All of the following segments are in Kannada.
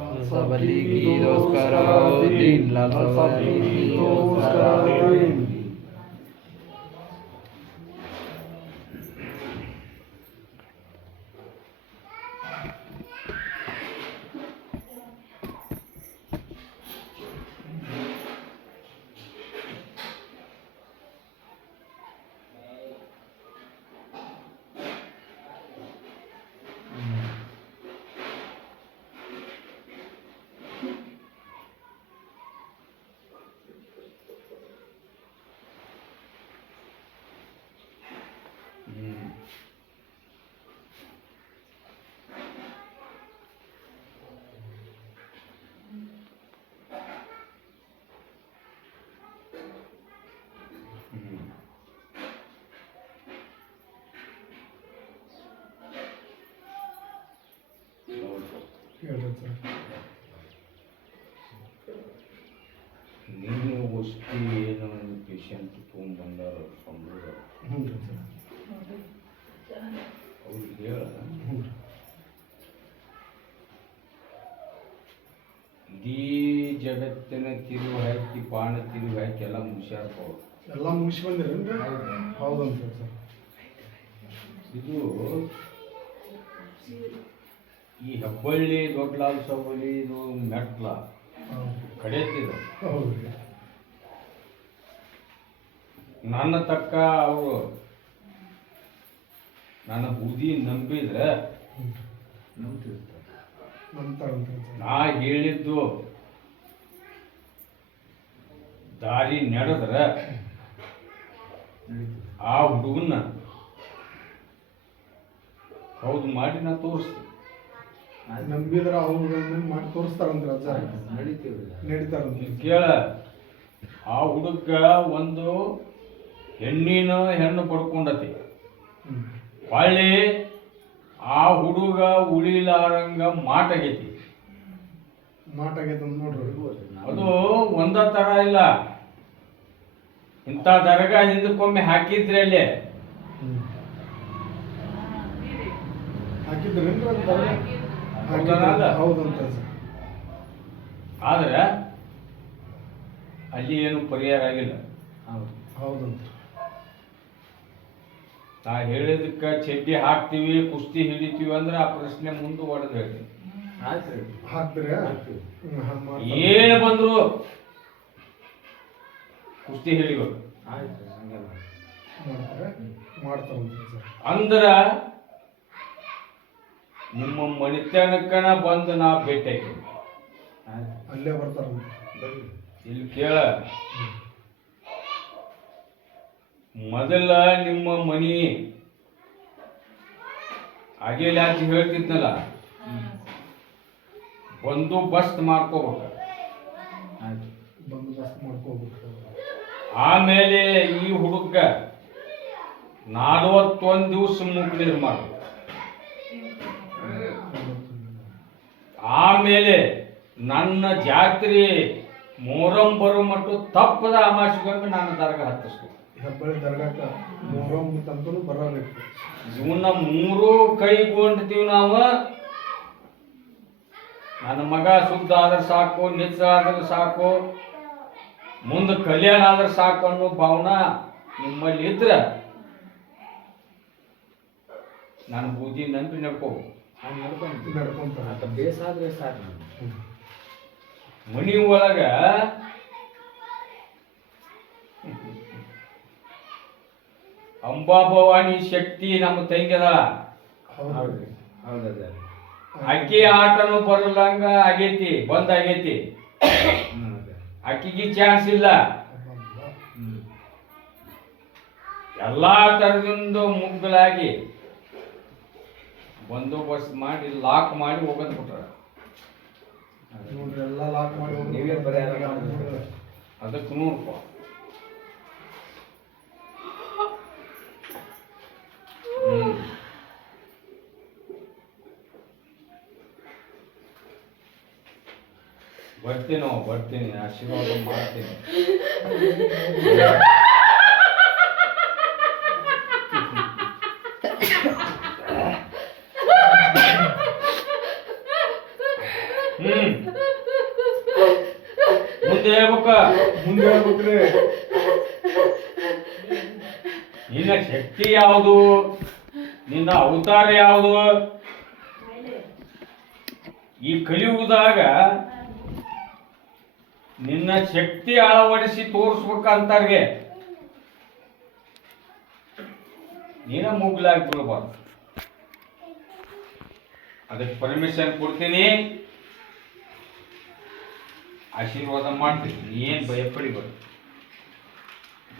सबली की दोष करा दिन ला सबली की दोष करा दिन ನೀನು ವಸ್ತು ಏನು ಪೇಷಂಟ್ ತೊಗೊಂಡ್ಬಂದಾರ ಸಂಬಳ ಅವ್ರಿಗೆ ಹೇಳ. ಇಡೀ ಜಗತ್ತಿನ ತಿರುವು ಹಾಕಿ ಪಾಣ ತಿರುವು ಹಾಕಿ ಎಲ್ಲ ಮುಗಿಸ್ಯಾರಪ್ಪ ಅವ್ರು. ಎಲ್ಲ ಮುಗಿಸಿ ಬಂದಿರೇನ್ರಿ ಹೌದಂತ ಸರ್ ಇದು ಈ ಹೆಬ್ಬಳ್ಳಿ ದೊಡ್ಡಲಾಲ್ ಇದು ಮೆಟ್ಲ ಹೌದು ಕಡೆತಿದು ಹೌದು ರೀ ನನ್ನ ತಕ್ಕ ಅವರು ನನ್ನ ಬುದ್ಧಿ ನಂಬಿದ್ರೆ ನಾ ಹೇಳಿದ್ದು ದಾರಿ ನಡೆದ್ರೆ ಆ ಹುಡುಗನ್ನ ಹೌದು ಮಾಡಿ ನಾ ತೋರಿಸ್ತೀನಿ. ನಂಬಿದ್ರೆ ಅವ್ರು ಮಾಡಿ ತೋರಿಸ್ತಾರಂತ ಅಜ್ಜ ನಡೀತಾರಂತ ಕೇಳ ಆ ಹುಡುಗ ಒಂದು ಹೆಣ್ಣಿನ ಹೆಣ್ಣು ಪಡ್ಕೊಂಡತಿ. ಹೊಳ್ಳಿ ಆ ಹುಡುಗ ಉಳಿಲಾರಂಗ ಮಾಟಾಗೈತಿ. ಮಾಟ ಆಗೈತೆ ಅಂತ ನೋಡ್ರಿ ಅದು ಒಂದ ತರ ಇಲ್ಲ. ಇಂಥ ದರಗ ಹಿಂದಕ್ಕೊಮ್ಮೆ ಹಾಕಿದ್ರೆ ಅಲ್ಲಿ ಹ್ಞೂ ಹೌದಂತ ಸರ್ ಆದ್ರೆ ಅಲ್ಲಿ ಏನು ಪರಿಹಾರ ಆಗಿಲ್ಲ. ಹೌದಂತ ನಾ ಹೇಳಿದಕ್ಕೆ ಚಡ್ಡಿ ಹಾಕ್ತೀವಿ ಕುಸ್ತಿ ಹಿಡಿತೀವಿ ಅಂದ್ರೆ ಆ ಪ್ರಶ್ನೆ ಮುಂದೆ ಹೊಡೆದು ಹೇಳ್ತೀನಿ ಹಾಕ್ತೀರಾ? ಏನು ಬಂದ್ರು ಕುಸ್ತಿ ಹೇಳಿಬೇಕು ಮಾಡ್ತಾರೆ? ಅಂದ್ರ ನಿಮ್ಮ ಮಣಿತನಕ್ಕನ ಬಂದು ನಾ ಭೇಟಿ ಅಲ್ಲೇ ಬರ್ತಾರ ಇಲ್ಲಿ ಕೇಳ. ಮೊದಲ ನಿಮ್ಮ ಮನಿ ಆಗೇಲಿ ಅಂತ ಹೇಳ್ತಿದ್ನಲ್ಲ? ಬಂದೋಬಸ್ತ್ ಮಾಡ್ಕೋಬೇಕು. ಬಂದೋಬಸ್ತ್ ಮಾಡ್ಕೋಬೇಕು. ಆಮೇಲೆ ಈ ಹುಡುಗ ನಲವತ್ತೊಂದು ದಿವಸ ಮುಕ್ಳಿರ್ ಮಾಡು ಆಮೇಲೆ ನನ್ನ ಜಾತ್ರೆ ಮೋರಂ ಬರೋ ಮಟ್ಟು ತಪ್ಪದ ಅಮಾಸಿಗೊಮ್ಮೆ ನಾನು ದರ್ಗ ಹತ್ತಿಸ್ತು ಹೆಬ್ಬಳ್ಳಿ ದರ್ಗಾಕ್ಕೆ ಮೊಹರಂ ತಂತೂ ಬರಬೇಕು. ಇವನ್ನ ಮೂರು ಕೈಗೊಂಡಿದ್ದೀವಿ ನಾವು. ನನ್ನ ಮಗ ಶುದ್ಧ ಆದ್ರೆ ಸಾಕು ನಿಜ ಆದ್ರೆ ಸಾಕು ಮುಂದೆ ಕಲ್ಯಾಣ ಆದ್ರೆ ಸಾಕು ಅನ್ನೋ ಭಾವನಾ ನಿಮ್ಮಲ್ಲಿ ಇದ್ರೆ ನಾನು ಬೂದಿ ನಂಬಿ ನಡ್ಕೋಬೇಕು ನಡ್ಕೊಂತಾರೆ ಬೇಸಾದ್ರೆ ಸಾಕು. ಮನಿ ಒಳಗ ಅಂಬಾಭವಾನಿ ಶಕ್ತಿ ನಮ್ಮ ತಂಗಿದ? ಹೌದದ. ಅಕ್ಕಿ ಆಟನು ಬರಲಂಗ ಆಗೈತಿ ಬಂದ್ ಆಗೈತಿ. ಅಕ್ಕಿಗೆ ಚಾನ್ಸ್ ಇಲ್ಲ. ಎಲ್ಲಾ ತರದಿಂದ ಮುಗ್ಗಲಾಗಿ ಬಂದೋಬಸ್ತ್ ಮಾಡಿ ಲಾಕ್ ಮಾಡಿ ಹೋಗೋದ್ ಬಿಟ್ರ ಎಲ್ಲ ಲಾಕ್ ಮಾಡಿ ನೀವೇ ಪರಿಹಾರ. ಅದಕ್ಕೆ ನೂರು ರೂಪಾಯಿ ಬರ್ತೀನಿ ಬರ್ತೀನಿ. ಆಶೀರ್ವಾದ ಮಾಡ್ತೀನಿ ಹ್ಮ್ ಮುಂದೆ ಹೇಳ್ಬೇಕ ನಿನ್ನ ಶಕ್ತಿ ಯಾವುದು? ನಿನ್ನ ಅವತಾರ ಯಾವುದು? ಈ ಕಲಿಯುವುದಾಗ ನಿನ್ನ ಶಕ್ತಿ ಅಳವಡಿಸಿ ತೋರಿಸ್ಬೇಕಂತಾರ್ಗೆ ನೀನ ಮುಗ್ಲಾಗಿ ಬಿಡಬಾರ್ದು ಅದಕ್ಕೆ ಪರ್ಮಿಷನ್ ಕೊಡ್ತೀನಿ. ಆಶೀರ್ವಾದ ಮಾಡ್ತೀನಿ. ನೀ ಭಯ ಪಡಿಬಾರ್ದು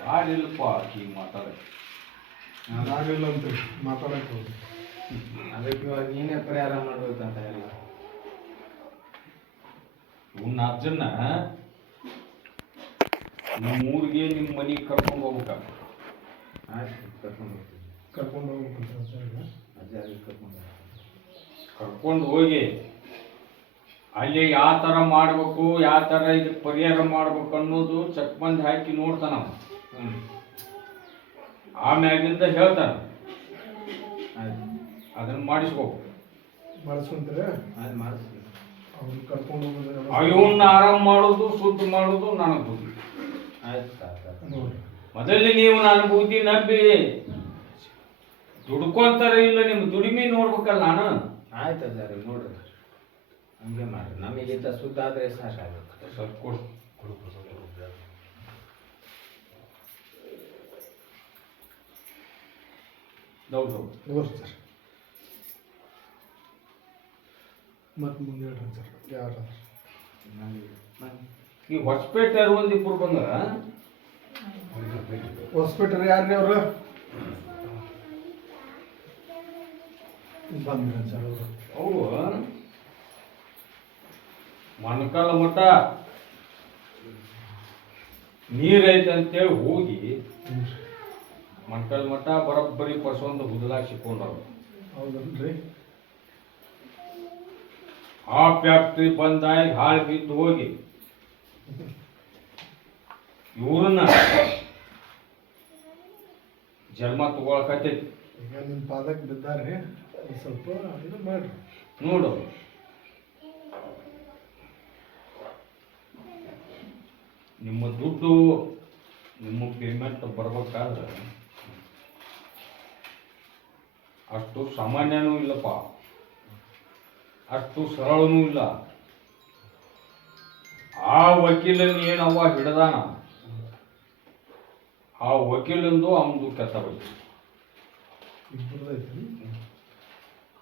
ಯಾರಿಲ್ಲಪ್ಪ ಆಕಿ ಮಾತಾಡ ಅದಾಗಿಲ್ಲ ಅಂತ ಮಾತಾಡಕ್ಕೆ ಹೋಗಿ ಅದಕ್ಕೆ ಇವಾಗ ನೀನೇ ಪರಿಹಾರ ಮಾಡ್ಬೇಕಂತ ಎಲ್ಲ ಇವನ್ನ ಅಜ್ಜನ್ನ ನಿಮ್ಮ ಊರಿಗೆ ನಿಮ್ಮ ಮನೆಗೆ ಕರ್ಕೊಂಡು ಹೋಗ್ಬೇಕ? ಆಯ್ತು ಕರ್ಕೊಂಡು ಹೋಗ್ತೀನಿ. ಕರ್ಕೊಂಡು ಹೋಗ್ಬೇಕಂತ ಅಜ್ಜಾಗ. ಕರ್ಕೊಂಡು. ಕರ್ಕೊಂಡು ಹೋಗಿ ಅಲ್ಲಿ ಯಾವ ಥರ ಮಾಡಬೇಕು ಯಾವ ಥರ ಇದು ಪರಿಹಾರ ಮಾಡ್ಬೇಕು ಅನ್ನೋದು ಚಕ್ಮಂದಿ ಹಾಕಿ ನೋಡ್ತಾನ ಆಮ್ಯಾಗಿಂದ ಹೇಳ್ತಾನ. ಆಯ್ತು. ಅದನ್ನ ಮಾಡಿಸ್ಬೇಕು ಮಾಡಿಸ್ಕೊಂತೀರ? ಕರ್ಕೊಂಡು ಇವನ್ನ ಆರಾಮ್ ಮಾಡೋದು ಶುದ್ಧ ಮಾಡೋದು ನನಗೆ ಬುದ್ಧಿ. ಮೊದಲೇ ನೀವು ನನ್ನ ಬುದ್ಧಿ ನಂಬಿ. ದುಡ್ಕೊಂತಾರ ಇಲ್ಲ ನಿಮ್ಮ ದುಡಿಮೆ ನೋಡ್ಬೇಕಲ್ಲ ನಾನು. ಆಯ್ತು ಸರ್ ನೋಡ್ರಿ. ಹಂಗೆ ಮಾಡ್ರಿ ನಮಗಿಂತ ಶುದ್ಧ ಆದ್ರೆ ಸಾಕಾಗುತ್ತೆ ಸ್ವಲ್ಪ ಕೊಡು ಹೌದು ನೋಡ್ರಿ ಸರ್ ಮತ್ತೆ ಮುಂದೆ ಹೇಳ್ರಿ ಸರ್ ಯಾರು ಈ ಹೊಸಪೇಟೆ ಒಂದು ಇಬ್ಬರು ಬಂದಾರ ಹಾಸ್ಪಿಟಲ್ ಯಾರ್ರಿ ಅವ್ರು ಬಂದ್ರಿ ಸರ್ ಅವರು ಅವರು ಮೊಣಕಾಲ ಮಠ. ನೀರೈತೆ ಅಂತೇಳಿ ಹೋಗಿ ಮೊಣಕಾಲ ಮಠ ಬರೋಬ್ಬರಿ ಪರ್ಸೊಂದು ಹುದಲಾಗಿ ಸಿಕ್ಕೊಂಡವ್ರು ಹೌದನ್ರಿ. ಆ ಫ್ಯಾಕ್ಟ್ರಿ ಬಂದಾಗ ಹಾಳು ಬಿದ್ದು ಹೋಗಿ. ಇವ್ರನ್ನ ಜನ್ಮ ತಗೊಳಕತ್ತೈತಿ. ಈಗ ನಿಮ್ಮ ಪಾದಕ್ಕೆ ಬಿದ್ದಾರ್ರಿ ಸ್ವಲ್ಪ ಇದು ಮಾಡ್ರಿ. ನೋಡು ನಿಮ್ಮ ದುಡ್ಡು ನಿಮ್ಮ ಪೇಮೆಂಟ್ ಬರ್ಬೇಕಾದ್ರೆ ಅಷ್ಟು ಸಾಮಾನ್ಯನೂ ಇಲ್ಲಪ್ಪ. ಅಷ್ಟು ಸರಳನೂ ಇಲ್ಲ. ಆ ವಕೀಲನ ಏನವ್ವ ಹಿಡ್ದಾನ? ಆ ವಕೀಲಂದು ಅವನದು ಇಬ್ಬರದ್ದು ಐತ್ರಿ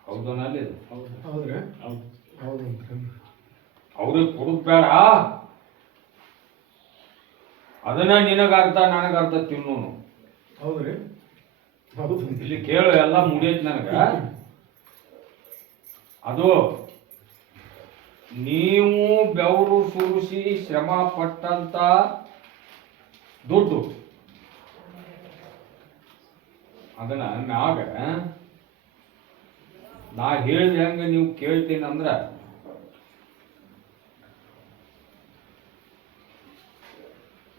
ಹೌದನಲ್ಲಿ ಅವ್ರಿಗೆ ಕೊಡುದ್ ಬೇಡ. ಅದನ್ನ ನಿನಗ ಅರ್ಥ ನನಗ ಅರ್ಧ ತಿನ್ನೋನು. ಹೌದ್ರಿ? ಹೌದು. ಇಲ್ಲಿ ಕೇಳು ಎಲ್ಲ ಮುಗಿಯತ್ ನನಗ. ಅದು ನೀವು ಬೆವರು ಸುರಿಸಿ ಶ್ರಮ ಪಟ್ಟಂತ ದುಡ್ಡು. ಅದನ್ನ ಮ್ಯಾಗ ನಾ ಹೇಳಿದ ಹೆಂಗ ನೀವು ಕೇಳ್ತೀನಿ ಅಂದ್ರ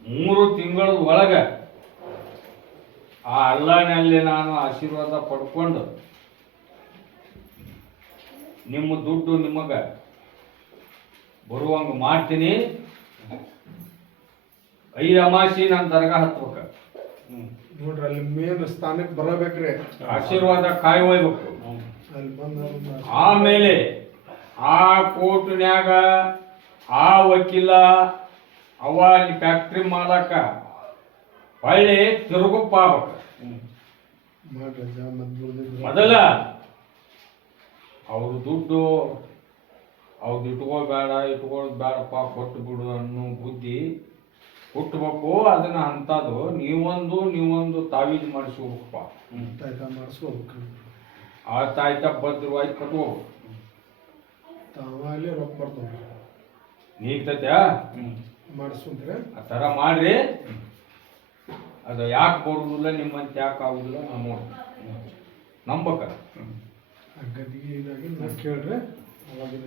ಮೂರು ತಿಂಗಳ ಒಳಗೆ ಆ ಅಲ್ಲನಲ್ಲಿ ನಾನು ಆಶೀರ್ವಾದ ಪಡ್ಕೊಂಡು ನಿಮ್ಮ ದುಡ್ಡು ನಿಮಗೆ ಬರುವಂಗೆ ಮಾಡ್ತೀನಿ. ಐ ಅಮಾಸಿ ನನ್ನ ದರ್ಗಾ ಹತ್ಬೇಕ. ನೋಡ್ರಿ ಅಲ್ಲಿ ಮೇನ್ ಸ್ಥಾನಕ್ಕೆ ಬರಬೇಕ್ರಿ. ಆಶೀರ್ವಾದ ಕಾಯಿ ಒಯ್ಬೇಕು ಆಮೇಲೆ ಆ ಕೋರ್ಟ್ನ್ಯಾಗ ಆ ವಕೀಲ ಅವ ಅಲ್ಲಿ ಫ್ಯಾಕ್ಟ್ರಿ ಮಾಲಕ ಹೊಳ್ಳಿ ತಿರುಗುಪ್ಪ ಆಗ್ಬೇಕು ಮೊದಲ ಅವ್ರ ದುಡ್ಡು ಅವ್ರದ್ದು ಇಟ್ಕೊಳ್ಬೇಡ ಇಟ್ಕೊಳ್ಳೋದು ಬೇಡಪ್ಪ ಕೊಟ್ಟು ಬಿಡು ಅನ್ನೋ ಬುದ್ಧಿ ಹುಟ್ಟಬೇಕು ಅದನ್ನ ಅಂತದ್ದು ನೀವೊಂದು ನೀವೊಂದು ತಾವೀಜ್ ಮಾಡಿಸ್ಕೋಬೇಕಪ್ಪ ತಾಯ್ತ ಮಾಡಿಸ್ಕೋಬೇಕು ಆ ತಾಯ್ತ ಭದ್ರವಾಗಿ ಕಟ್ಕೋಬೇಕು ತಾವಾಗಲೇ ರೊಕ್ಕ ಬರ್ತಾವ್ರಿ ನೀಗ್ತೈತ್ಯಾ? ಮಾಡಿಸ್ಕೊಂತೀರ ಆ ಥರ ಮಾಡ್ರಿ. ಅದು ಯಾಕೆ ಬರುವುದಿಲ್ಲ ನಿಮ್ಮಂತ ಯಾಕೆ ಆಗುದಿಲ್ಲ ನಾವು ನೋಡಿ ನಂಬಕ. ಗದ್ದಿಗೆ ಇದಾಗಿ ಕೇಳ್ರಿ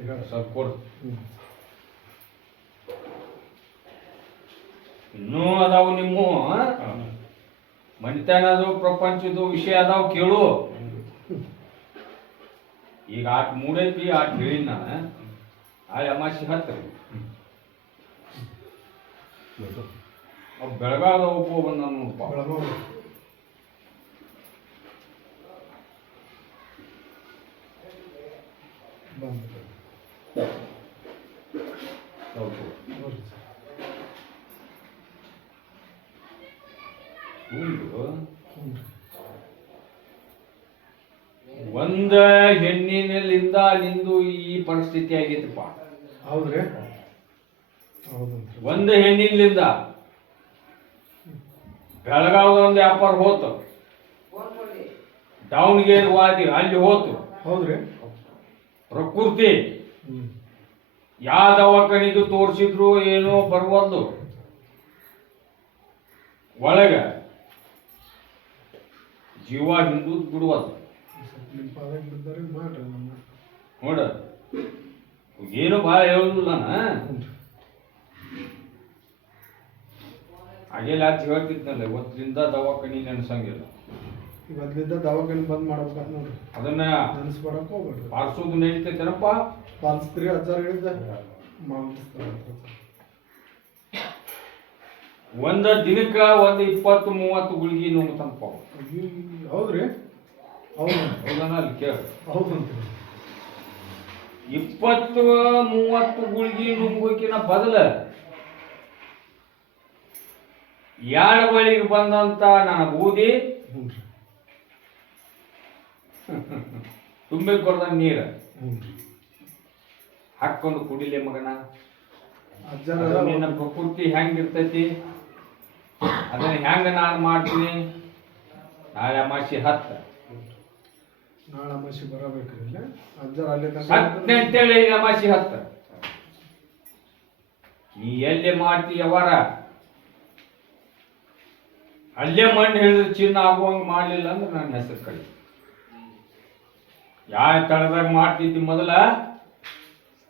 ಹೇಳಿ ಸ್ವಲ್ಪ ಇನ್ನೂ ಅದಾವು ನಿಮ್ಮ ಮನಿತನದು ಪ್ರಪಂಚದ ವಿಷಯ ಅದಾವ ಕೇಳು. ಈಗ ಆಟ ಮೂಡೈತಿ ಆಟ ಹೇಳಿನ ಆ? ಅಮಾಸಿ ಹತ್ತರಿ ಬೆಳಗಾದ ಒಬ್ಬ ಒಂದ ಹೆಣ್ಣಿನಲ್ಲಿಂದ ನಿಂದು ಈ ಪರಿಸ್ಥಿತಿ ಆಗೈತಪ್ಪ ಹೌದ್ರಿ? ಒಂದ ಹೆಣ್ಣಿನಿಂದ ಬೆಳಗಾವದ ಒಂದು ವ್ಯಾಪಾರ ಹೋತು. ದಾವಣಗೆರೆ ವಾದಿ ಅಲ್ಲಿ ಹೋತು. ಹೌದ್ರಿ. ಪ್ರಕೃತಿ ಯಾವ ದವಾಖಾನಿಗೂ ತೋರಿಸಿದ್ರು ಏನೋ ಬರ್ಬೋದು ಒಳಗ ಜೀವ ಹಿಂದೂ ಬಿಡುವುದು ನೋಡ ಏನು ಭಾಳ ಹೇಳುದಿಲ್ಲ ನಾ ಹಾಗೆಲ್ಲ ಹಚ್ಚಿ ಹೇಳ್ತಿದ್ನಲ್ಲ ಇವತ್ತಿನಿಂದ ದವಾಖಾನಿ ನೆನ್ಸಂಗಿಲ್ಲ. ಇವತ್ತಿಂದ ದವಾಖಾನಿ ಬಂದ್ ಮಾಡ್ಬೇಕಂತ ನೋಡ್ರಿ. ಅದನ್ನ ನೆನೆಸ್ಬರಕ್ ಹೋಗ್ಬೇಡ್ರಿ. ಪಾರ್ಸೋದು ನಡೀತೈತೇನಪ್ಪ ಪಾಲಿಸ್ತೀರಿ ಹಜಾರ್ ಹೇಳಿದ್ದ. ಒಂದ ದಿನಕ್ಕ ಒಂದ್ ಇಪ್ಪತ್ತು ಮೂವತ್ತು ಗುಳಿಗೆ ನುಂಗ್ತಂಪ ತಂಪ ಹೌದ್ರಿ? ಹೌದು. ಹೌದನ ಅಲ್ಲಿ ಕೇಳ. ಇಪ್ಪತ್ತು ಮೂವತ್ತು ಗುಳಿಗೆ ನುಂಗೋಕಿನ ಬದಲ ಎರಡು ಬಳಿಗೆ ಬಂದಂತ ನನ್ನ ಬೂದಿ? ತುಂಬಿ ಕೊಡ್ದ ನೀರ. ಹಾಕೊಂಡು ಕುಡಿಲೆ ಮಗನ. ನಿನ್ನ ಪ್ರಕೃತಿ ಹೆಂಗಿರ್ತೈತಿ? ಅದನ್ನ ಹೆಂಗ ನಾನು ಮಾಡ್ತೀನಿ? ನಾಳೆ ಅಮಾಸಿ ಹತ್ತ. ನಾಳೆ ಅಮಾಸಿ ಬರಬೇಕ್ರಿಲ್ಲ ಅಜ್ಜರ ಅಲ್ಲಿ ಈ ಅಮಾಸಿ ಹತ್ತ. ನೀ ಎಲ್ಲಿ ಮಾಡ್ತಿ ಅವರ ಅಲ್ಲೇ ಮಣ್ಣು ಹಿಡಿದು ಚಿನ್ನ ಆಗುವಂಗೆ ಮಾಡಲಿಲ್ಲ ಅಂದ್ರೆ ನನ್ನ ಹೆಸರು ಕಳಿ ಯಾವ ತಳದಾಗ ಮಾಡ್ತಿದ್ದಿ ಮೊದಲ?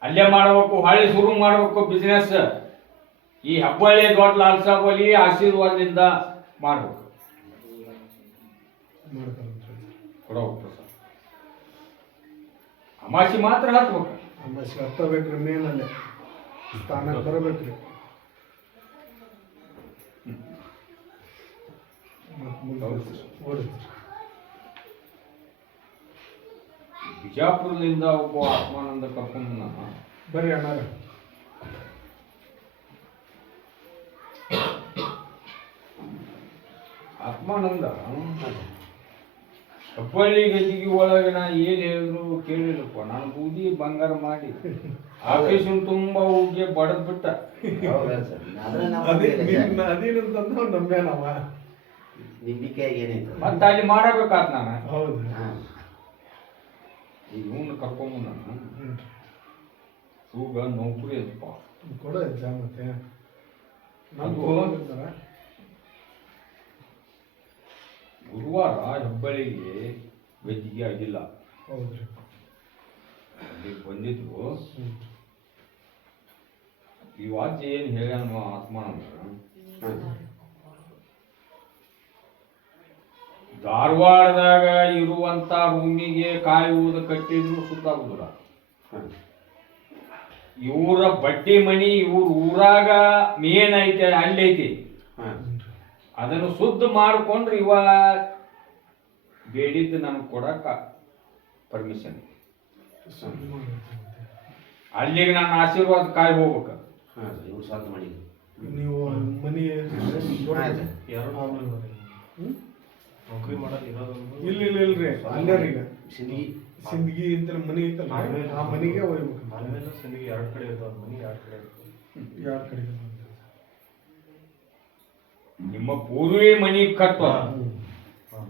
ಅಲ್ಲೇ ಮಾಡಬೇಕು, ಹೊಳ್ಳಿ ಶುರು ಮಾಡಬೇಕು ಬಿಸ್ನೆಸ್ ಈ ಹಬ್ಬಳ್ಳಿ ದೊಡ್ಡ ಲಾಲ್ಸಾಬಲಿ ಆಶೀರ್ವಾದದಿಂದ ಮಾಡಬೇಕು. ಅಮಾಸಿ ಮಾತ್ರ ಹತ್ಬೇಕು. ಅಮಾಸಿ ಹತ್ತಬೇಕ್ರಿ ಮೇಲಲ್ಲೇ. ಸ್ಥಾನ ಬರಬೇಕ್ರಿ. ಬಿಜಾಪುರದಿಂದ ಒಬ್ಬ ಆತ್ಮಾನಂದ ಕರ್ಕೊಂಡ ನಾನು ಬರ್ರಿ ಅಣ್ಣ ಆತ್ಮಾನಂದ? ಕಬ್ಬಳ್ಳಿ ಗದ್ದಿಗೆ ಒಳಗೆ ನಾ ಏನ್ ಹೇಳಿದ್ರು ಕೇಳಿಲ್ಲಪ್ಪ. ನಾನು ಬೂದಿ ಬಂಗಾರ ಮಾಡಿ. ಆಫೀಸ್ ತುಂಬಾ ಹೋಗಿ ಬಡದ್ಬಿಟ್ಟ. ಹೌದಾ ಸರ್? ಆದ್ರೆ ನಾವು ನಂಬಿಕೆ ಏನೈತೆ ಮತ್ತೆ ಅಲ್ಲಿ ಮಾಡಬೇಕಾತ್ ನಾನು ಹೌದು. ಈಗ ಇವನು ಕರ್ಕೊಂಬ ನಾನು. ಈಗ ನೌಕರಿ ಅದಪ್ಪ ಕೊಡ ಅಜ್ಜ ಮತ್ತೆ. ಗುರುವಾರ ಹೆಬ್ಬಳ್ಳಿಗೆ ವೈದ್ಯಕೀಯ ಆಗಿಲ್ಲ. ಹೌದ್ರಿ ಅಲ್ಲಿ ಬಂದಿದ್ರು. ಈ ವಾದ್ಯ ಏನು ಹೇಳ್ಯಾನ ಆತ್ಮಾನಂದ ಧಾರವಾಡದಾಗ ಇರುವಂತ ರೂಮಿಗೆ ಕಾಯುವುದು ಕಟ್ಟಿದ್ರು ಸುತ್ತಾಗುದಿಲ್ಲ ಹಾ. ಇವರ ಬಟ್ಟೆ ಮನಿ ಇವ್ರ ಊರಾಗ ಮೇನ್ ಐತೆ ಅಲ್ಲೈತಿ ಐತಿ ಹಾ. ಅದನ್ನು ಶುದ್ಧ ಮಾಡಿಕೊಂಡ್ರೆ ಇವ ಬೇಡಿದ್ದು ನಮ್ಗೆ ಕೊಡಕ ಪರ್ಮಿಷನ್ ಅಲ್ಲಿಗೆ ನನ್ನ ಆಶೀರ್ವಾದ ಕಾಯಿ ಹೋಗ್ಬೇಕು. ನೀವು ಮನೆ ಆಯ್ತು. ನೌಕರಿ ಮಾಡೋದು ಇರೋದೊಂದು ಇಲ್ಲ ಇಲ್ಲ ಇಲ್ರಿ ಅಲ್ಲೇ ರೀ ಈಗ. ಸಿಂದಗಿ. ಸಿಂದಗಿ ಅಂತ ಮನಿ ಐತಲ್ಲ ಆ ಮನಿಗೆ ಹೋಗ್ಬೇಕು. ಮನೆಮೇಲೆ ಸಿಂದಗಿ ಎರಡು ಕಡೆ ಇರ್ತಾವ ಮನೆ ಎರಡು ಕಡೆ ಇರ್ತಾವ. ಎರಡು ಕಡೆ ನಿಮ್ಮ ಪೂರ್ವಿ ಮನಿ ಕಟ್ಟು ಹ್ಮ್. ಹಾಂ.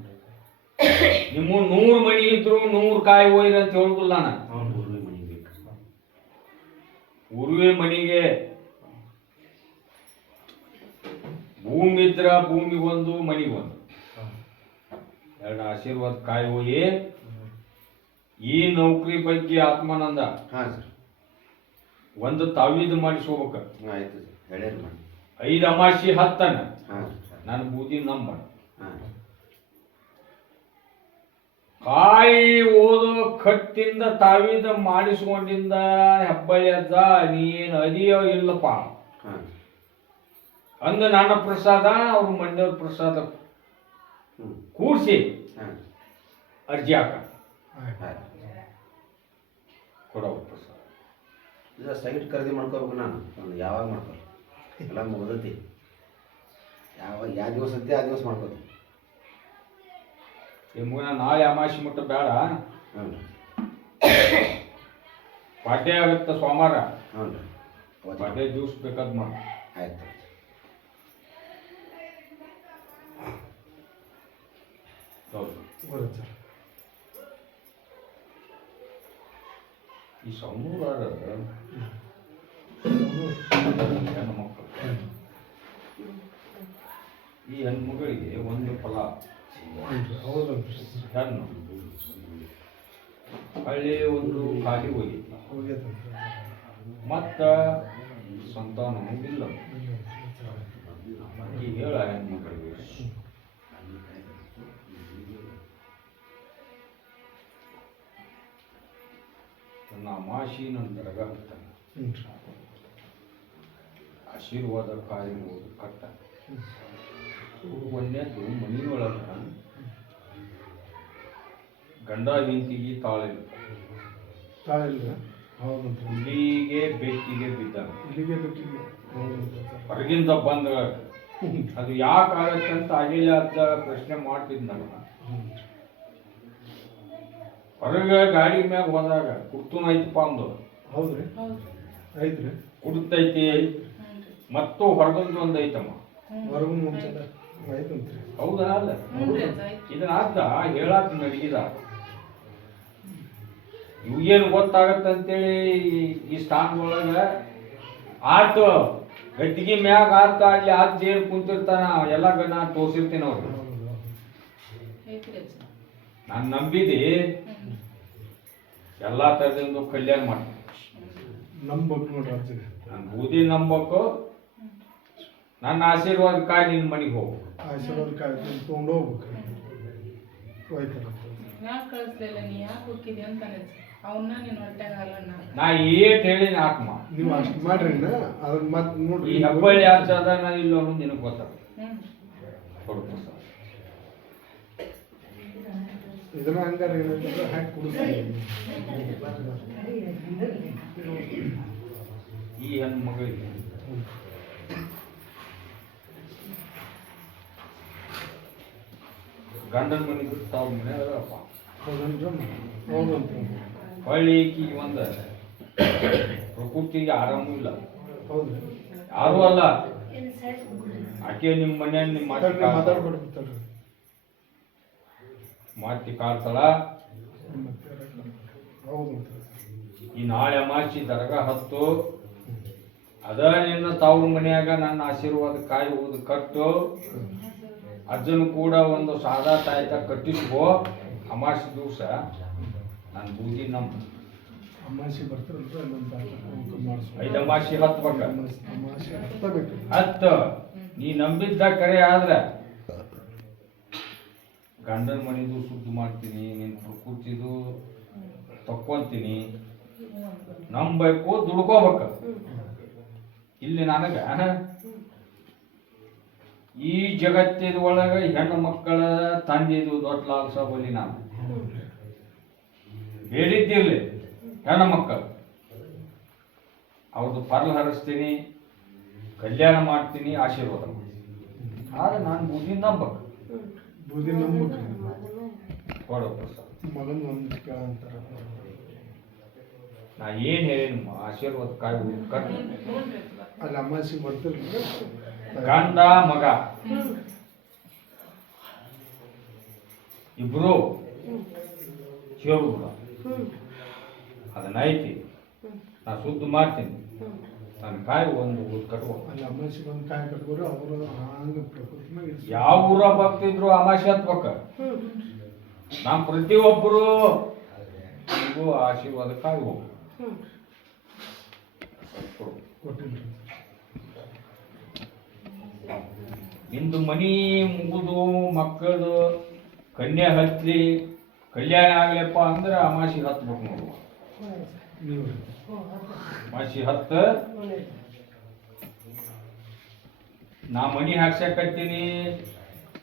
ರೀ ನಿಮ್ಮ ನೂರು ಮನಿ ಇದ್ರು ನೂರು ಕಾಯಿ ಹೋಯ್ರಿ ಅಂತ ಹೇಳುದಿಲ್ಲ ನಾನು. ಊರಿಗೆ ಮನೆ ಬೇಕು. ಪೂರ್ವಿ ಮನಿಗೆ ಭೂಮಿ ಇದ್ರ ಭೂಮಿ ಒಂದು ಮನಿ ಒಂದು. ಹಾಂ ಎರಡು ಆಶೀರ್ವಾದ ಕಾಯಿ ಹೋಗಿ ಈ ನೌಕರಿ ಬಗ್ಗೆ ಆತ್ಮಾನಂದ. ಹಾಂ ಸರ್. ಒಂದು ತಾವೀದು ಮಾಡಿಸ್ಕೋಬೇಕು. ಆಯ್ತು ಸರ್. ಹೇಳ್ಯಾರ ಮಾಡಿ. ಐದು ಅಮಾಸಿ ಹತ್ತನ. ನನ್ನ ನಾನು ಬೂದಿ ನಂಬ ಕಾಯಿ ಓದೋ ಕಟ್ಟಿಂದ ತಾವೀದ ಮಾಡಿಸ್ಕೊಂಡಿಂದ ಹೆಬ್ಬಳ್ಳಿ ಅಜ್ಜ ನೀನು ಅದಿಯೋ ಇಲ್ಲಪ್ಪ. ಅಂದ ನಾನ ಪ್ರಸಾದ ಅವ್ರ ಮಂಡ್ಯವ್ರ ಪ್ರಸಾದ. ಕೂಡಿಸಿ ಹಾಂ. ಅರ್ಜಿ ಹಾಕ. ಸರ್ ಕೊಡೋ ಪ್ರಸಾದ. ಇದು ಸೈಟ್ ಖರೀದಿ ಮಾಡ್ಕೋಬೇಕು ನಾನು. ಒಂದು ಯಾವಾಗ ಮಾಡ್ಕೊ ಎಲ್ಲ ಯಾವಾಗ ಯಾವ ಯಾವ ದಿವಸ ಅಂತೆ ಆ ದಿವಸ ಮಾಡ್ಕೋತೀನಿ ಈ ಮುಗಿನ ನಾಳೆ ಅಮಾಸಿ ಮಟ್ಟ ಬೇಡ ಹ್ಞೂ ರೀ. ಆಗುತ್ತೆ ಆಗತ್ತ ಸೋಮವಾರ. ಹ್ಞೂ ರೀ. ಅವತ್ತು ದಿವ್ಸ ಜ್ಯೂಸ್ ಬೇಕಾದ್ ಮಾಡಿ. ಆಯ್ತು. ಈ ಸೌನೂರ ಹೆಣ್ಣು ಮಕ್ಕಳು. ಈ ಹೆಣ್ಮಗಳಿಗೆ ಒಂದು ಫಲ. ಹೌದು ಹೆಣ್ಣು. ಹಳ್ಳಿ ಒಂದು ಖಾಲಿ ಹೋಗಿತ್ತು. ಮತ್ತ ಸಂತಾನವೂ ಇಲ್ಲ. ಹೇಳ ಹೆಣ್ಮಕ್ಳಿಗೆ ನನ್ನ ನಂತರಗ ಹತ್ತಾನೆ ಹ್ಞೂ ರೀ ಆಶೀರ್ವಾದ ಕಾರ್ಯ ಕಟ್ಟ. ಒಂದೇದು ಮನೆಯೊಳಗ ಗಂಡ ಹೆಂಡತಿಗೆ ತಾಳಿಲ್ಲ. ತಾಳಿಲ್ಲ. ಹೌದು. ಹುಲಿಗೆ ಬೆಕ್ಕಿಗೆ ಬಿದ್ದಾನೆ. ಇಲ್ಲಿಗೆ ಬೇಕಿಲ್ಲ ಹೌದಂತ್ರಿ ಹೊರಗಿಂದ ಬಂದ ಅದು ಯಾಕೆ ಆಗತ್ತೆ ಅಂತ ಆಗಿಲ್ಲ ಅಂತ ಪ್ರಶ್ನೆ ಮಾಡ್ತಿದ್ದ ನಾನು ಹೊರಗೆ ಗಾಡಿ ಮ್ಯಾಗ ಹೋದಾಗ ಕುರ್ತೂನ ಐತಪ್ಪ ಅಂದು. ಹೌದ್ರಿ? ಐತ್ರಿ. ಕುಡ್ತೈತಿ ಮತ್ತು ಹೊರಗೊಂದು ಒಂದು ಐತಮ್ಮ. ಹೊರಗೂ ಮುಂಚೆಲ್ಲ ಐತಂತ್ರಿ. ಹೌದಾ ಅಲ್ಲ? ಇದನ್ನ ಅರ್ಥ ಹೇಳಾಕ ನಡಗಿದ ಇವೇನು ಗೊತ್ತಾಗತ್ತ ಅಂತೇಳಿ ಈ ಸ್ಥಾನದೊಳಗೆ ಆತು ಗಟ್ಟಿಗೆ ಮ್ಯಾಗ ಆತ ಅಲ್ಲಿ ಆತ ಏನು ಕುಂತಿರ್ತಾನ ಎಲ್ಲ ನಾ ತೋರಿಸಿರ್ತೀನಿ ಅವ್ರು ನಾನು ನಂಬಿದಿ. ಎಲ್ಲಾ ತರದಿಂದ ಕಲ್ಯಾಣ ಮಾಡ್ತೀನಿ ನಂಬಕ್ ನೋಡ್ರಿ ಬೂದಿ ನಂಬಕ್ಕು ನನ್ನ ಆಶೀರ್ವಾದ ಕಾಯಿ ನಿನ್ನ ಮನೆಗೆ ಹೋಗು. ಆಶೀರ್ವಾದ ಕಾಯಿ ತೊಗೊಂಡು ಹೋಗ್ಬೇಕು ಹೋಯ್ತಾರ ಯಾಕೆ ಕಳಿಸ್ಲಿಲ್ಲ ನೀ ಯಾಕೆ ಹೋಗಿದ್ದೆ ಅಂತ ಅವನ್ನ ನಿನ್ನ ಹೊಟ್ಟೆಗೆ ಹಾಲನ್ನ ನಾ ಏಟ್ ಹೇಳಿನ ಆತ್ಮ. ನೀವು ಅಷ್ಟು ಮಾಡ್ರಿ ಮತ್ತೆ ಈ ನೋಡ್ರಿ. ಹೆಬ್ಬಳ್ಳಿ ಸಾಧಾರಣ ಇಲ್ಲ ಅನ್ನೋದು ನಿನಗೆ ಗೊತ್ತಾಗ ಕೊಡ್ತೀನಿ ಸರ್ ಇದನ್ನ ಹಂಗಾರ ಏನಂತಂದ್ರೆ ಹಾಕಿ ಕುಡಿಸ್ತೀವಿ ಈ ಹೆಣ್ಣು ಮಗಳಿಗೆ. ಗಂಡನ ಮನೆ ಬಿಟ್ಟು ತಾವು ಮನೆ. ಅದಪ್ಪ ಹೊಳ್ಳಿ ಈಕಿ ಒಂದು. ಪ್ರಕೃತಿಗೆ ಆರಾಮೂ ಇಲ್ಲ. ಹೌದು. ಯಾರೂ ಅಲ್ಲ. ಆಕೆ ನಿಮ್ಮ ಮನೆ ನಿಮ್ಮ ಮಾತಿ ಮಾತಿ ಕಾಡ್ತಾಳ ಈ ನಾಳೆ ಮಾರ್ಚಿ ದರ್ಗಾ ಹತ್ತು. ಅದ ನಿನ್ನ ತವ್ರ ಮನೆಯಾಗ ನನ್ನ ಆಶೀರ್ವಾದ ಕಾಯಿ ಉದು ಕಟ್ಟು. ಅಜ್ಜನ ಕೂಡ ಒಂದು ಸಾದಾ ತಾಯಿತ ಕಟ್ಟಿಸ್ಕೋ. ಅಮಾಸಿ ದಿವಸ ನನ್ನ ಬೂದಿ ನಮ್ಮ ಅಮಾಸಿ ಮಾಡಿಸ್ಬೇಕು ಐದು ಅಮಾಸಿ ಹತ್ತು ಹತ್ತ. ನೀ ನಂಬಿದ್ದ ಕರೆ ಆದ್ರ ಗಂಡನ ಮನೆದು ಸುದ್ದಿ ಮಾಡ್ತೀನಿ ನಿನ್ನ ಪ್ರಕೃತಿದು ತಕ್ಕೊಂತೀನಿ ನಂಬಬೇಕು ದುಡ್ಕೋಬೇಕು. ಇಲ್ಲಿ ನನಗ ಈ ಜಗತ್ತಿನ ಒಳಗ ಹೆಣ್ಣು ಮಕ್ಕಳ ತಂದಿದ್ದು ದೊಡ್ಡ ಬಲಿ ನಾನು. ಹೇಳಿದ್ದಿರ್ಲಿ ಹೆಣ್ಣು ಮಕ್ಕಳು ಅವ್ರದ್ದು ಪರ್ಲ ಹರಿಸ್ತೀನಿ, ಕಲ್ಯಾಣ ಮಾಡ್ತೀನಿ, ಆಶೀರ್ವಾದ ಆದ್ರೆ ನಾನು ಮುಂದಿನ ನಂಬಕ್. ಬೂದಿ ನಂಬಕ್ರಿ ಮಗನ ಒಂದು ಕೇಳಂತಾರ ನಾ ಏನ್ ಹೇಳಿ ಆಶೀರ್ವಾದ ಕಾಯಿ ಕಟ್ಟು ಅಲ್ಲಿ ಅಮಾಸಿ ಬರ್ತಿರ್ಲಿ. ಗಂಡ ಮಗ. ಇಬ್ರು. ಕೇಳುವುದ ಅದನ್ನ ಐತಿ. ನಾ ಸುದ್ದಿ ಮಾಡ್ತೀನಿ. ನನ್ನ ಕಾಯಿ ಒಂದು ಉಳ್ದ್ ಕಟ್ಕೊ. ಅಲ್ಲಿ ಅಮಾಸಿ ಒಂದು ಕಾಯಿ ಕಟ್ಕೋರು ಅವರು ಹಂಗ ಇರ್ಸಿ. ಯಾವ ಊರ ಬರ್ತಿದ್ರು ಅಮಾಶೆ ಹತ್ಬೇಕ. ನಮ್ಮ ಪ್ರತಿಯೊಬ್ಬರು ನಿಮಗೂ ಆಶೀರ್ವಾದ ಕಾಯಿ ಹೋಗು ನಿಂದು ಮನಿ ಮುಗಿದು ಮಕ್ಕಳು ಕನ್ಯೆ ಹತ್ತಿ ಕಲ್ಯಾಣ ಆಗ್ಲಪ್ಪ ಅಂದ್ರೆ ಅಮಾಸಿ ಹತ್ಬೇಕು ನೋಡುವ. ನೀವು ಹತ್ತು. ನಾ ಮನಿ ಹಾಕ್ಸಕತ್ತೀನಿ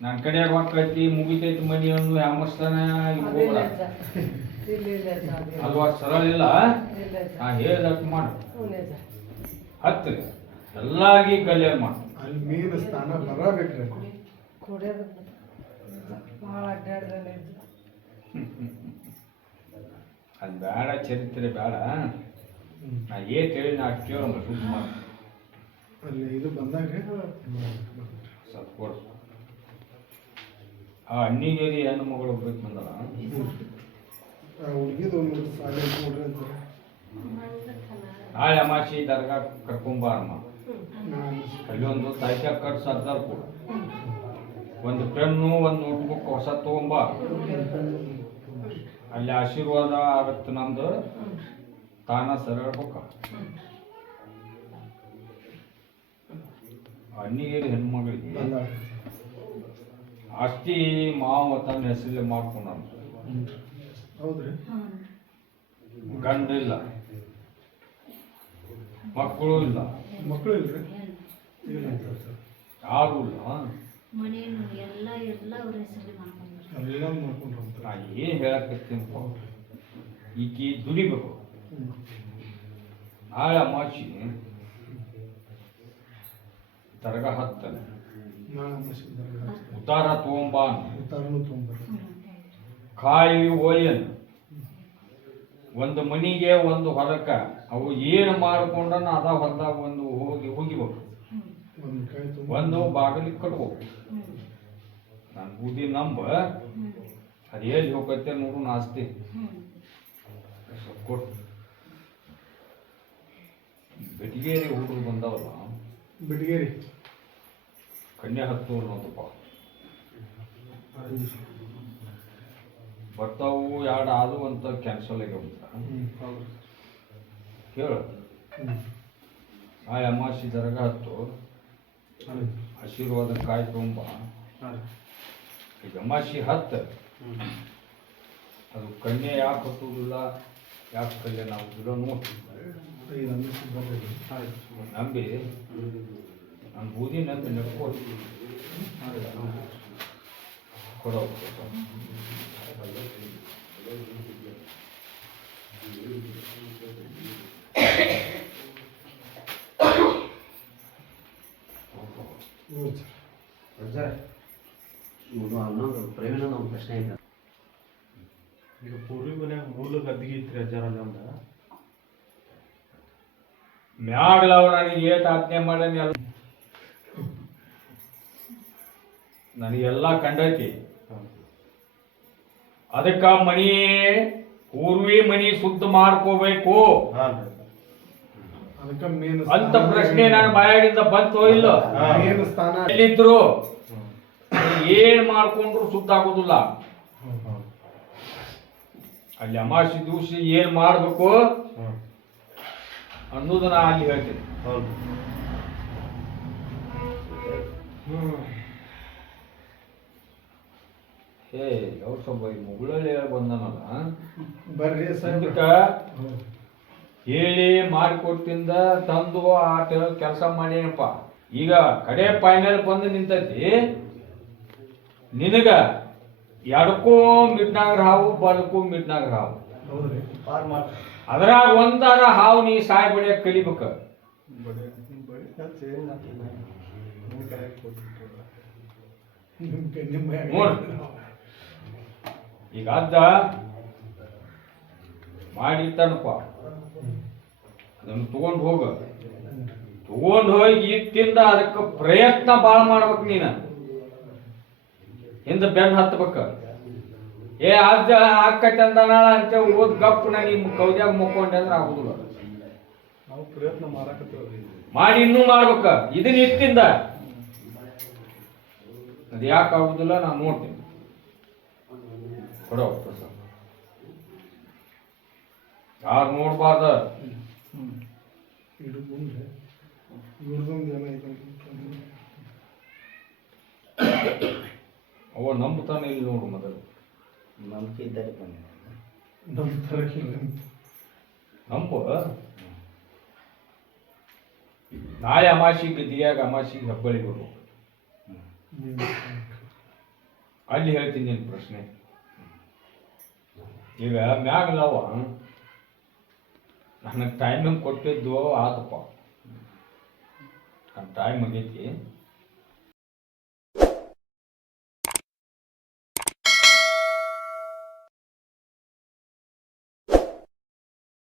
ನನ್ನ ಕಡೆ ಐತಿ ಮುಗಿತೈತಿ ಮನಿ ಅನ್ನೋ ಯಾಮಸ್ತಾನ ಅಲ್ವಾ? ಸರಳ ಇಲ್ಲ? ನಾ ಹೇಳ್ದಟ್ಟು ಮಾಡು. ಹತ್ತು. ಎಲ್ಲಾಗಿ ಕಲ್ಯಾಣ ಮಾಡು. ಅಲ್ಲಿ ಮೀನು ಸ್ಥಾನ ಬರಬೇಕ್ರಿ ಅಲ್ಲಿ ಅದು ಬೇಡ ಚರಿತ್ರೆ ಬೇಡ ನಾ ಏಟ್ ಹೇಳಿ ನಾ ಕೇಳೋಣ ಕೇಳಮ್ಮ ಅಲ್ಲಿ ಇದು ಬಂದಾಗ ಸ್ವಲ್ಪ ಕೊಡು. ಆ ಅಣ್ಣಿಗೇರಿ ಹೆಣ್ಣು ಮಗಳು ಹೋಗ್ಬೇಕು ಬಂದಲ್ಲ ಹುಡುಗಿದು ಒಂದು ಸಾಲಿ ನೋಡ್ರಿ ಅಂತ. ನಾಳೆ ಅಮಾಸಿ ದರ್ಗಾ ಕರ್ಕೊಂಬಾರಮ್ಮ. ಅಲ್ಲೊಂದು ತಾಯ್ಕ ಕಟ್ ಸರ್ದಾರ್ ಕೊಡು. ಒಂದು ಪೆನ್ನು ಒಂದು ನೋಟ್ಬುಕ್ ಹೊಸ ತಗೊಂಬ. ಅಲ್ಲಿ ಆಶೀರ್ವಾದ ಆಗತ್ತೆ ನಮ್ದು ತಾನ ಸರಳ್ಬೇಕ ಅಣ್ಣಿಗೇರಿ ಹೆಣ್ಮಗಳಿಗೆ ಅಷ್ಟಿ ಆಸ್ತಿ ಮಾವ ತನ್ನ ಹೆಸರಲ್ಲಿ ಮಾಡ್ಕೊಂಡ ಹೌದ್ರಿ? ಗಂಡ ಇಲ್ಲ ಮಕ್ಕಳು ಇಲ್ಲ. ಮಕ್ಕಳು ಇಲ್ರಿ? ಇಲ್ಲ ಯಾರು ಇಲ್ಲ. ಏನ್ ಎಲ್ಲ ಎಲ್ಲ ಅವ್ರ ಹೆಸರಲ್ಲಿ ಮಾಡ್ಕೊಂಡ್ರು. ಎಲ್ಲ ಮಾಡ್ಕೊಂಡ್ರು ಅಂತ? ನಾ ಏನು ಹೇಳಕತ್ತೀನಪ್ಪ ಈಕಿ ದುಡಿಬೇಕು. ನಾಳೆ ಅಮಾಸಿ ದರ್ಗ ಹತ್ತನೆ. ಉತ್ತಾರ ತಗೊಂಬಾ ಕಾಯಿ ಓಯನ್ ಒಂದು ಮನಿಗೆ ಒಂದು ಹೊಲಕ್ಕ ಅವು ಏನು ಮಾಡ್ಕೊಂಡನ ಅದ ಹೊಲದಾಗ ಒಂದು ಹೋಗಿ ಹೋಗಿಬೇಕು. ಒಂದು ಬಾಗಿಲಿಗೆ ಕಟ್ಬೇಕು. ನಾನು ಬೂದಿ ನಂಬ. ಅದೇ ಹೋಗತ್ತೆ ನೋಡು ನಾಸ್ತಿ. ಕೊಟ್ಟು ಬೆಟಗೇರಿ ಹುಡುಗರು ಬಂದವಲ್ಲ? ಬಿಡ್ಗೇರಿ. ಕನ್ಯಾ ಹತ್ತು ಅನ್ನೋದಪ್ಪ ಬರ್ತಾವು ಎರಡು ಆದು ಅಂತ ಕ್ಯಾನ್ಸಲ್ ಆಗಿ ಹ್ಞೂ ಹೌದು. ಆ ಅಮಾಸಿ ದರ್ಗ ಹತ್ತು. ಆಶೀರ್ವಾದ ಕಾಯಿ ತುಂಬ. ಈಗ ಅಮಾಸಿ ಹತ್ತು. ಅದು ಕನ್ಯೆ ಯಾಕೆ ಹತ್ತುವುದಿಲ್ಲ? ಯಾಕೆ ಕಲ್ಯಾಣ ಆಗುದಿಲ್ಲ ನೋಡ್ತಿದ್ದಾರೆ ನಂಬಿ ನನ್ನ ಬೂದಿ ನಂಬಿ ನಡ್ಕೊಡಿ ಕೊಡೋ ಅನ್ನೋದು ಪ್ರವೀಣ ಒಂದು ಪ್ರಶ್ನೆ ಐತೆ ಈಗ ಪೂರ್ವಿ ಮನ್ಯಾಗ ಮೂಲ ಗದ್ದಿಗೆ ಐತ್ರಿ ಅಜ್ಜಾರ ನಮ್ದ ಮ್ಯಾಗಲ ಅವ್ರು ನನಗೆ ಏಟ್ ಆಜ್ಞೆ ಮಾಡೇನಿ ಎಲ್ಲ. ನನಗೆಲ್ಲ ಕಂಡೈತಿ. ಅದಕ್ಕ ಮನಿ ಪೂರ್ವಿ ಮನಿ ಸುದ್ದ ಮಾಡ್ಕೋಬೇಕು. ಅಂತ ಪ್ರಶ್ನೆ ನಾನು ಬಾಯಾಗಿಂದ ಬಂತು ಇಲ್ಲ? ಎಲ್ಲಿದ್ರು? ಏನ್ ಮಾಡ್ಕೊಂಡ್ರು ಶುದ್ಧ ಆಗೋದಿಲ್ಲ. ಅಲ್ಲಿ ಅಮಾಸಿ ದಿವಸ ಏನ್ ಮಾಡ್ಬೇಕು? ಅನ್ನೋದನ್ನ ಅಲ್ಲಿ ಹೇಳ್ತೀನಿ. ಹೌದು. ಹೇ ಯಾವ ಸ್ವಲ್ಪ ಈ ಮುಗುಳಲ್ಲಿ ಹೇಳಿ ಬಂದನಲ್ಲ ಬರ್ರಿ ಸರ್. ಅದಕ್ಕ ಹೇಳಿ ಮಾಡಿಕೊಟ್ಟಿಂದ ತಂದು ಆಟ ಕೆಲಸ ಮಾಡೇನಪ್ಪ ಈಗ ಕಡೆ ಫೈನಲ್ ಬಂದು ನಿಂತೈತಿ. ನಿನಗ ಎಡಕ್ಕೂ ಮಿಡ್ನಾಗ್ರ ಹಾವು ಬಲಕ್ಕೂ ಮಿಡ್ನಾಗ್ರ ಹಾವು ಹೌದ್ರಿ. ಅದ್ರಾಗ ಒಂದಾರ ಹಾವು ನೀ ಸಾಯ್ ಕಲಿಬೇಕು. ಈಗ ಅದ್ದ ಮಾಡಿರ್ತಾನಪ್ಪ. ಅದನ್ನು ತಗೊಂಡು ಹೋಗ. ತಗೊಂಡು ಹೋಗಿ ಇತ್ತಿಂದ ಅದಕ್ಕೆ ಪ್ರಯತ್ನ ಭಾಳ ಮಾಡ್ಬೇಕು ನೀನು. ಹಿಂದೆ ಬೆನ್ನು ಹತ್ಬೇಕ. ಏ ಅಜ್ಜ ಆಕೈತೆ ನಾಳೆ ಅಂತ ಓದ್ ಗಪ್ಪ ನಾ ನಿಮ್ಮ ಕೌದ್ಯಾಗ ಮುಕ್ಕೊಂಡೆ ಅಂದ್ರೆ ಆಗುದಿಲ್ಲ. ನಾವು ಪ್ರಯತ್ನ ಮಾಡಕತ್ತೀವಿ ಮಾಡಿ ಇನ್ನೂ ಮಾಡ್ಬೇಕ. ಇದನ್ನ ಇಟ್ಟಿಂದ. ಅದು ಯಾಕೆ ಆಗುದಿಲ್ಲ ನಾನು ನೋಡ್ತೀನಿ. ಕೊಡೋ ಪ್ರಸಾದ. ಯಾರು ನೋಡ್ಬಾರ್ದ? ಅವ ನಂಬುತ್ತಾನೆ ಇಲ್ಲಿ ನೋಡು ಮೊದಲು. ನಂಬಿಕೆ ಇದ್ದರೆ ಬಂದೆ ನಮ್ಮ ತರಕಿಲ್ಲ ನಂಬು ನಾಳೆ ಅಮಾಸಿಗೆ ಗದ್ದಿಯಾಗ ಅಮಾಸಿಗೆ ಹೆಬ್ಬಳ್ಳಿ ಬರ್ಬೇಕು ಅಲ್ಲಿ ಹೇಳ್ತೀನಿ ನಿನ್ನ ಪ್ರಶ್ನೆ. ಈಗ ಮ್ಯಾಗ ನಾವು ನನಗೆ ಟೈಮಿಂಗ್ ಕೊಟ್ಟಿದ್ದು ಆತಪ್ಪ. ನನ್ನ ಟೈಮ್ ಆಗೈತಿ